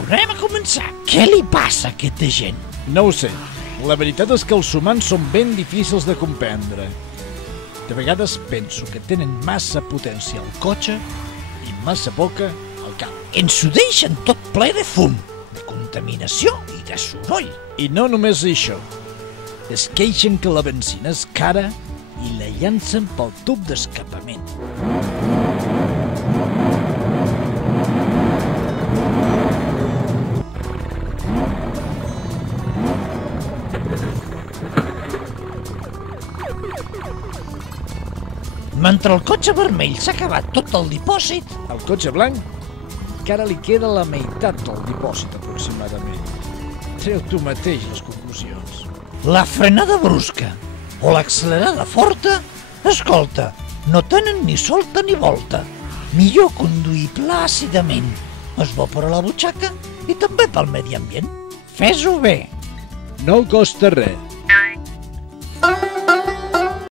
tornem a començar. Què li passa a aquesta gent? No ho sé. La veritat és que els humans són ben difícils de comprendre. De vegades penso que tenen massa potència al cotxe i massa poca al cap. Ens ho deixen tot ple de fum, de contaminació i de soroll. I no només això. Es queixen que la benzina és cara i la llancen pel tub d'escapament. Mentre el cotxe vermell s'ha acabat tot el dipòsit, Al cotxe blanc encara li queda la meitat del dipòsit aproximadament. Treu tu mateix les conclusions. la frenada brusca o l'accelerada forta, escolta, no tenen ni solta ni volta. Millor conduir plàcidament. És bo per a la butxaca i també pel medi ambient. Fes-ho bé. No costa res.